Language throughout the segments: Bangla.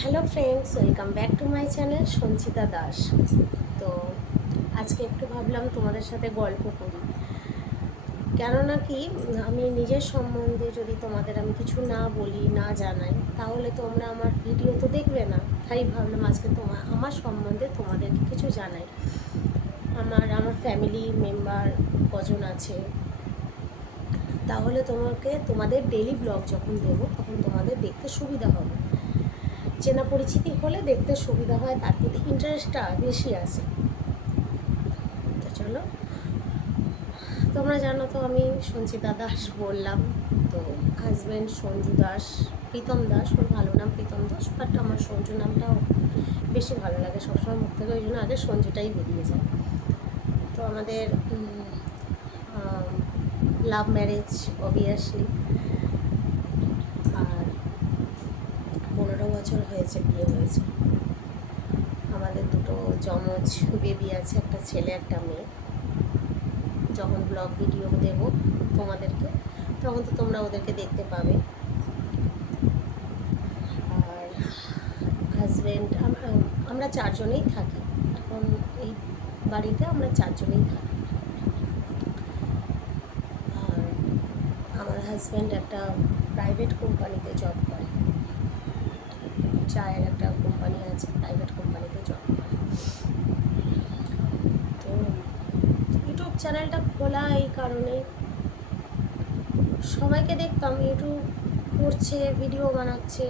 Hello friends, welcome back to my channel Sanchita Das. তো আজকে একটু ভাবলাম তোমাদের সাথে গল্প করি। কেননা কি, আমি নিজের সম্বন্ধে যদি তোমাদের আমি কিছু না বলি, না জানাই, তাহলে তোমরা আমার ভিডিও তো দেখবে না। তাই ভাবলাম আজকে আমার সম্বন্ধে তোমাদেরকে কিছু জানাই। আমার ফ্যামিলি মেম্বার কজন আছে, তাহলে তোমাদের ডেইলি ব্লগ যখন দেবো তখন তোমাদের দেখতে সুবিধা হবে। চেনা পরিচিতি হলে দেখতে সুবিধা হয়, তার প্রতি ইন্টারেস্টটা বেশি আসে। তো চলো, তোমরা জানো তো আমি সঞ্চিতা দাস বললাম। তো হাজব্যান্ড সঞ্জু দাস, প্রীতম দাস, ওর ভালো নাম প্রীতম দাস, বাট আমার সঞ্জু নামটাও বেশি ভালো লাগে সবসময় মুখ থেকে, ওই জন্য আগে সঞ্জুটাই বেরিয়ে যায়। তো আমাদের লাভ ম্যারেজ অবভিয়াসলি, আর 15 বছর হয়েছে বিয়ে হয়েছে। আমাদের দুটো যমজ বেবি আছে, একটা ছেলে একটা মেয়ে। যখন ব্লগ ভিডিও দেব তোমাদেরকে, তখন তো তোমরা ওদেরকে দেখতে পাবে। আর হাজব্যান্ড, আমরা চারজনেই থাকি এখন এই বাড়িতে, আমরা চারজনেই থাকি। আর আমার হাজব্যান্ড একটা প্রাইভেট কোম্পানিতে জব করে, চায়ের একটা কোম্পানি আছে, প্রাইভেট কোম্পানিতে জব করে। তো ইউটিউব চ্যানেলটা খোলা এই কারণে, সবাইকে দেখতাম ইউটিউব করছে, ভিডিও বানাচ্ছে,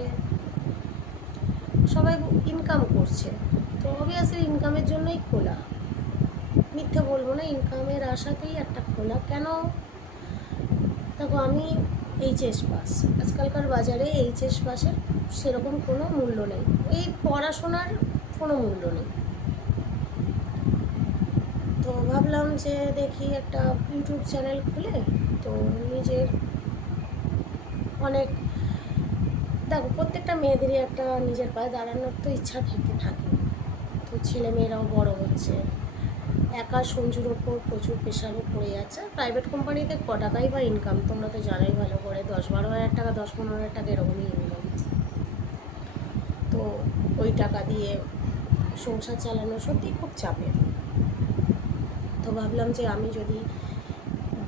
সবাই ইনকাম করছে। তো অবভিয়াসলি ইনকামের জন্যই খোলা, মিথ্যে বলবো না, ইনকামের আশাতেই একটা খোলা। কেন দেখো, আমি এইচএস পাস, আজকালকার বাজারে এইচএস পাসের সেরকম কোনো মূল্য নেই, এই পড়াশোনার কোনো মূল্য নেই। তো ভাবলাম যে দেখি একটা ইউটিউব চ্যানেল খুলে, তো নিজের অনেক, দেখো প্রত্যেকটা মেয়েদেরই একটা নিজের পায়ে দাঁড়ানোর তো ইচ্ছা থাকে। তো ছেলে মেয়েরাও বড় হচ্ছে, একা সঞ্জুর ওপর প্রচুর প্রেশারও পড়ে যাচ্ছে। প্রাইভেট কোম্পানিতে ক টাকাই বা ইনকাম, তোমরা তো জানোই ভালো করে, 10-12 হাজার টাকা, 10-15 হাজার টাকা এরকমই ইনকাম। তো ওই টাকা দিয়ে সংসার চালানো সত্যি খুব চাপের। তো ভাবলাম যে আমি যদি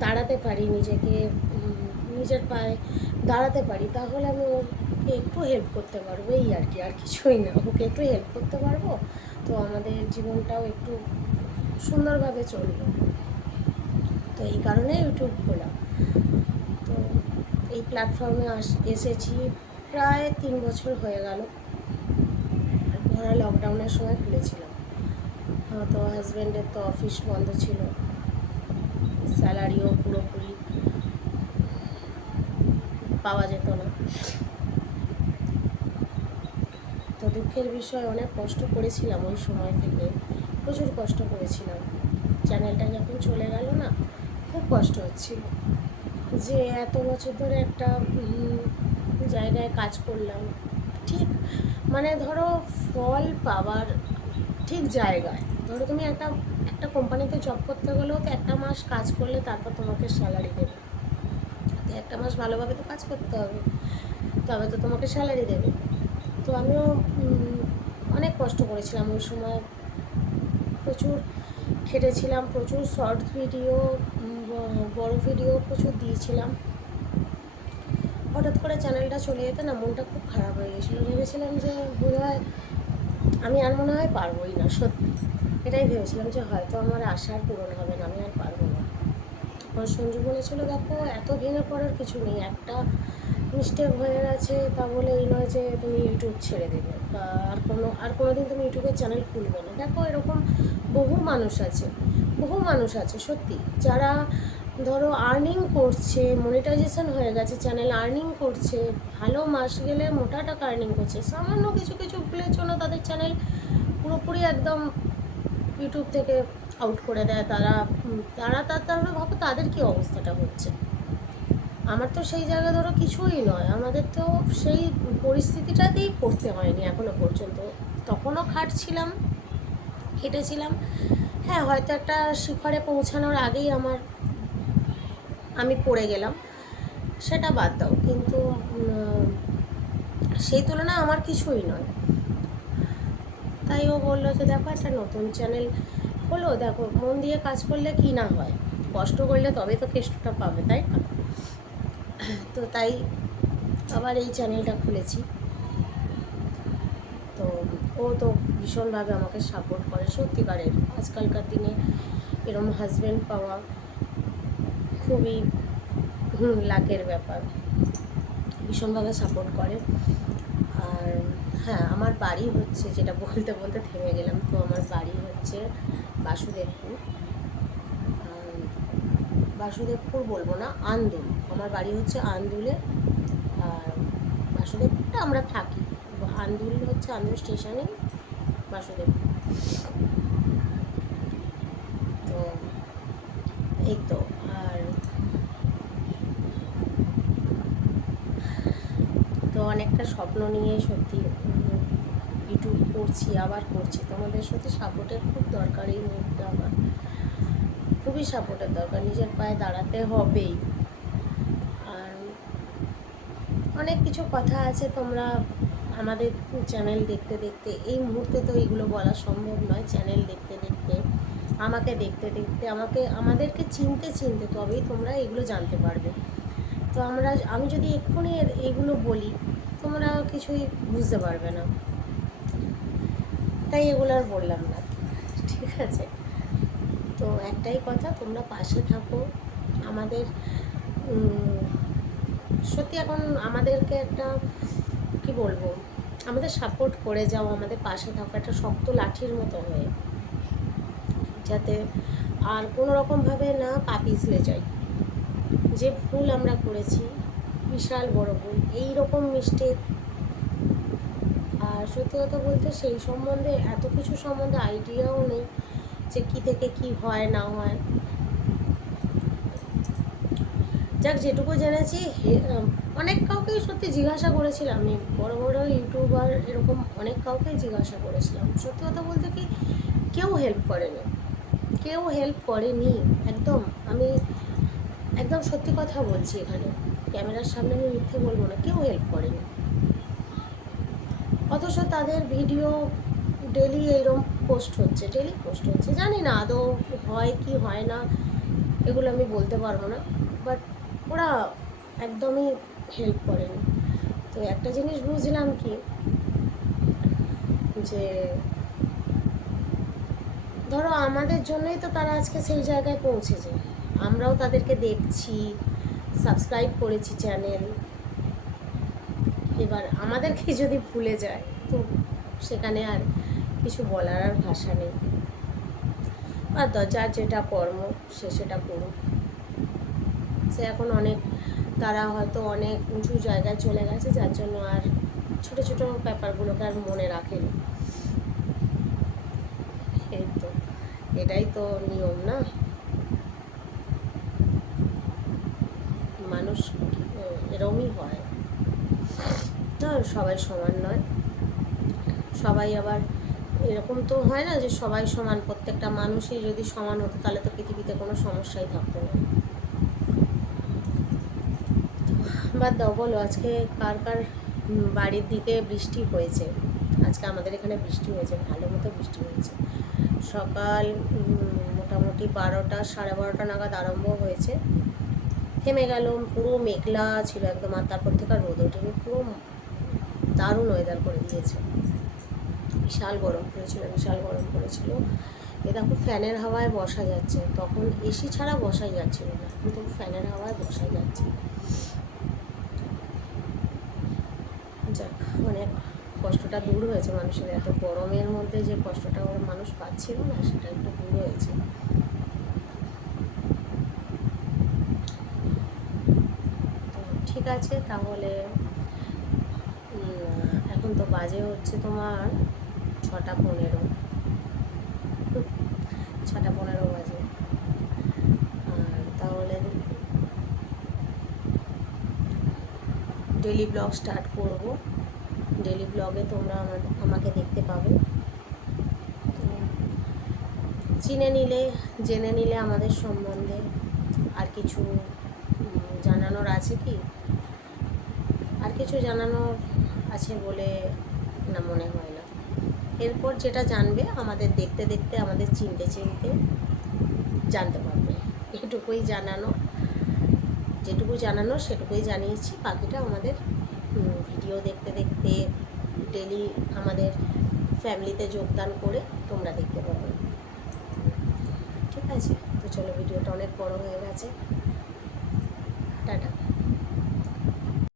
দাঁড়াতে পারি, নিজের পায়ে দাঁড়াতে পারি, তাহলে আমি ওকে একটু হেল্প করতে পারবো, এই আর কি, আর কিছুই না, ওকে একটু হেল্প করতে পারবো। তো আমাদের জীবনটাও একটু সুন্দরভাবে চলবে। তো এই কারণে ইউটিউব খোলা। তো এই প্ল্যাটফর্মে এসেছি প্রায় 3 বছর হয়ে গেল। ধরা লকডাউনের সময় খুলেছিলাম। তো হাজব্যান্ডের তো অফিস বন্ধ ছিল, স্যালারিও পুরোপুরি পাওয়া যেত না। তো দুঃখের বিষয়, অনেক কষ্ট করেছিলাম ওই সময় থেকে, প্রচুর কষ্ট করেছিলাম। চ্যানেলটা যখন চলে গেল না, খুব কষ্ট হচ্ছিল যে এত বছর ধরে একটা জায়গায় কাজ করলাম, ঠিক মানে ধরো ফল পাওয়ার ঠিক জায়গায়। ধরো তুমি একটা একটা কোম্পানিতে জব করতে গেলেও তো একটা মাস কাজ করলে তারপর তোমাকে স্যালারি দেবে। তো একটা মাস ভালোভাবে তো কাজ করতে হবে, তবে তো তোমাকে স্যালারি দেবে। তো আমিও অনেক কষ্ট করেছিলাম ওই সময়, প্রচুর খেটেছিলাম, প্রচুর শর্ট ভিডিও, বড় ভিডিও প্রচুর দিয়েছিলাম। হঠাৎ করে চ্যানেলটা চলে যেতে না, মনটা খুব খারাপ হয়ে গেছিলো। ভেবেছিলাম যে বোধহয় আমি আর মনে হয় পারবোই না, সত্যি এটাই ভেবেছিলাম যে হয়তো আমার আশার পূরণ হবে না, আমি আর পারবো না। আমার সঞ্জু বলেছিল, দেখো এত ভেঙে পড়ার কিছু নেই, একটা মিস্টেক হয়ে গেছে তা বলে এই নয় যে তুমি ইউটিউব ছেড়ে দেবে বা আর কোনো দিন তুমি ইউটিউবের চ্যানেল খুলবে না। দেখো এরকম বহু মানুষ আছে সত্যি, যারা ধরো আর্নিং করছে, মনিটাইজেশন হয়ে গেছে চ্যানেল, আর্নিং করছে, ভালো মাস গেলে মোটা টাকা আর্নিং করছে, সামান্য কিছু কিছু ভুলের জন্য তাদের চ্যানেল পুরোপুরি একদম ইউটিউব থেকে আউট করে দেয়। তারা ভাবো তাদের কী অবস্থাটা হচ্ছে। আমার তো সেই জায়গায় ধরো কিছুই নয়, আমাদের তো সেই পরিস্থিতিটাতেই পড়তে হয়নি এখনো পর্যন্ত। তখনও খেটেছিলাম। হ্যাঁ, হয়তো একটা শিখরে পৌঁছানোর আগেই আমি পড়ে গেলাম, সেটা বাদ দাও। কিন্তু সেই তুলনায় আমার কিছুই নয়। তাই ও বললো যে দেখো একটা নতুন চ্যানেল হলো, দেখো মন দিয়ে কাজ করলে কি না হয়, কষ্ট করলে তবে তো কেষ্টটা পাবে, তাই না? তো তাই আবার এই চ্যানেলটা খুলেছি। তো ও তো ভীষণভাবে আমাকে সাপোর্ট করে, সত্যিকারের আজকালকার দিনে এরকম হাজব্যান্ড পাওয়া খুবই লাকের ব্যাপার, ভীষণভাবে সাপোর্ট করে। আর হ্যাঁ, আমার বাড়ি হচ্ছে, যেটা বলতে বলতে থেমে গেলাম, তো আমার বাড়ি হচ্ছে বাসুদেবপুর। বাসুদেবপুর বলবো না, আন্দুল। আমার বাড়ি হচ্ছে আন্দুলে। আর বাসুদেবপুরটা আমরা থাকি, আন্দুল হচ্ছে আন্দুল স্টেশনে বাসুদেবপুর। তো এই তো। আর তো অনেকটা স্বপ্ন নিয়ে সত্যি ইউটিউব করছি, আবার করছি। তোমাদের সাথে সাপোর্টের খুব দরকার এই মুহূর্তে, আমার খুবই সাপোর্টের দরকার, নিজের পায়ে দাঁড়াতে হবেই। আর অনেক কিছু কথা আছে, তোমরা আমাদের চ্যানেল দেখতে দেখতে, এই মুহূর্তে তো এগুলো বলা সম্ভব নয়, চ্যানেল দেখতে দেখতে, আমাকে দেখতে দেখতে, আমাদেরকে চিনতে চিনতে তবেই তোমরা এগুলো জানতে পারবে। তো আমি যদি এক্ষুনি এগুলো বলি, তোমরা কিছুই বুঝতে পারবে না, তাই এগুলো আর বললাম না, ঠিক আছে? তো একটাই কথা, তোমরা পাশে থাকো আমাদের। সত্যি এখন আমাদেরকে একটা কি বলবো, আমাদের সাপোর্ট করে যাও, আমাদের পাশে থাকো একটা শক্ত লাঠির মতো হয়ে, যাতে আর কোনো রকমভাবে না পা পিছলে যাই। যে ভুল আমরা করেছি, বিশাল বড় ভুল, এইরকম মিস্টেক। আর সত্যি কথা বলতে সেই সম্বন্ধে এত কিছু সম্বন্ধে আইডিয়াও নেই যে কী থেকে কি হয় না হয়। যাক, যেটুকু জেনেছি, অনেক কাউকেই সত্যি জিজ্ঞাসা করেছিলাম, আমি বড় বড় ইউটিউবার এরকম অনেক কাউকেই জিজ্ঞাসা করেছিলাম। সত্যি কথা বলতে কি, কেউ হেল্প করেনি, কেউ হেল্প করেনি একদম। আমি একদম সত্যি কথা বলছি, এখানে ক্যামেরার সামনে আমি মিথ্যে বলবো না, কেউ হেল্প করেনি। অথচ তাদের ভিডিও ডেলি এইরকম পোস্ট হচ্ছে, ডেলি পোস্ট হচ্ছে। জানি না আদৌ হয় কি হয় না, এগুলো আমি বলতে পারবো না, বাট ওরা একদমই হেল্প করেনি। তো একটা জিনিস বুঝলাম কি, যে ধরো আমাদের জন্যই তো তারা আজকে সেই জায়গায় পৌঁছেছে, আমরাও তাদেরকে দেখছি, সাবস্ক্রাইব করেছি চ্যানেল। এবার আমাদেরকে যদি ভুলে যায়, তো সেখানে আর কিছু বলার আর ভাষা নেই। আর যার যেটা কর্ম সে সেটা করুক। সে এখন অনেক, তারা হয়তো অনেক উঁচু জায়গায় চলে গেছে, যার জন্য আর ছোটো ছোটো ব্যাপারগুলোকে আর মনে রাখেনি। এই তো, এটাই তো নিয়ম না, মানুষ এরমই হয়। না, সবাই সমান নয়, সবাই আবার এরকম তো হয় না যে সবাই সমান। প্রত্যেকটা মানুষই যদি সমান হতো তাহলে তো পৃথিবীতে কোনো সমস্যাই থাকতো না। বাদ দাও, বলো আজকে কার কার বাড়ির দিকে বৃষ্টি হয়েছে। আজকে আমাদের এখানে বৃষ্টি হয়েছে, ভালো মতো বৃষ্টি হয়েছে। সকাল মোটামুটি 12টা 12:30 নাগাদ আরম্ভ হয়েছে, থেমে গেল, পুরো মেঘলা ছিল একদম। আর তারপর থেকে রোদ ওঠেনি, পুরো দারুণ ওয়েদার করে দিয়েছে। বিশাল গরম পড়েছিল, বিশাল গরম পড়েছিল। এ দেখো ফ্যানের হাওয়ায় বসা যাচ্ছে, তখন এসি ছাড়া বসাই যাচ্ছিল না, কিন্তু ফ্যানের হাওয়ায় বসাই যাচ্ছে। যাক, অনেক কষ্টটা দূর হয়েছে মানুষের, এত গরমের মধ্যে যে কষ্টটা মানুষ পাচ্ছিল না, সেটা একটু দূর হয়েছে। তো ঠিক আছে, তাহলে এখন তো বাজে হচ্ছে তোমার 6:15, 6:15 বাজে। আর তাহলে ডেলি ব্লগ স্টার্ট করব। ডেলি ব্লগে তোমরা আমাকে দেখতে পাবে। তো চিনে নিলে, জেনে নিলে আমাদের সম্বন্ধে। আর কিছু জানানোর আছে কি? আর কিছু জানানোর আছে বলে না মনে হয় না। এরপর যেটা জানবে আমাদের দেখতে দেখতে, আমাদের চিনতে চিনতে জানতে পারবে। এটুকুই জানানো, যেটুকু জানানো সেটুকুই জানিয়েছি। বাকিটা আমাদের ভিডিও দেখতে দেখতে ডেলি আমাদের ফ্যামিলিতে যোগদান করে তোমরা দেখতে পাবে। ঠিক আছে, তো চলো, ভিডিওটা অনেক বড় হয়ে গেছে। টাটা।